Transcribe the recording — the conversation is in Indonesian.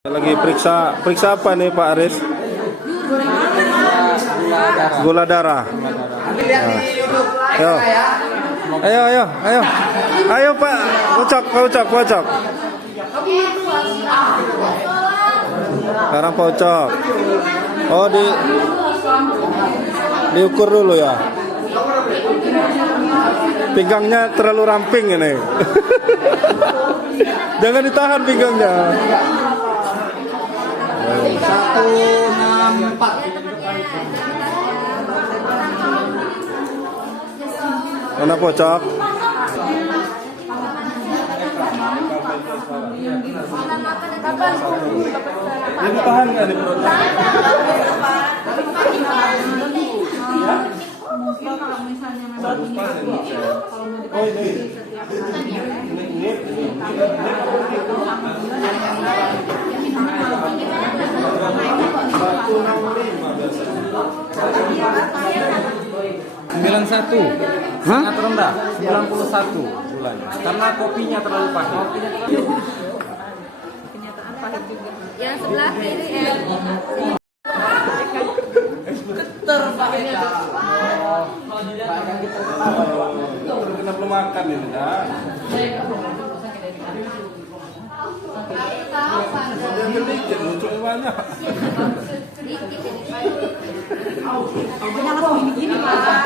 Lagi periksa apa nih Pak Aris? Gula darah. Ayo. Ayo Pak, kocok. Sekarang kocok. Oh, diukur dulu ya. Pinggangnya terlalu ramping ini. Jangan ditahan pinggangnya. 164. Mana kocok? Ini tahan nggak di perut? Oh ini. Sembilan satu, sangat rendah. 91 bulan. Karena kopinya terlalu pahit. Kenyataan pahit juga. Yang sebelah kiri Kita belum makan ini dah. Yang sedikit muncul banyak. Jangan begini-gini Pak.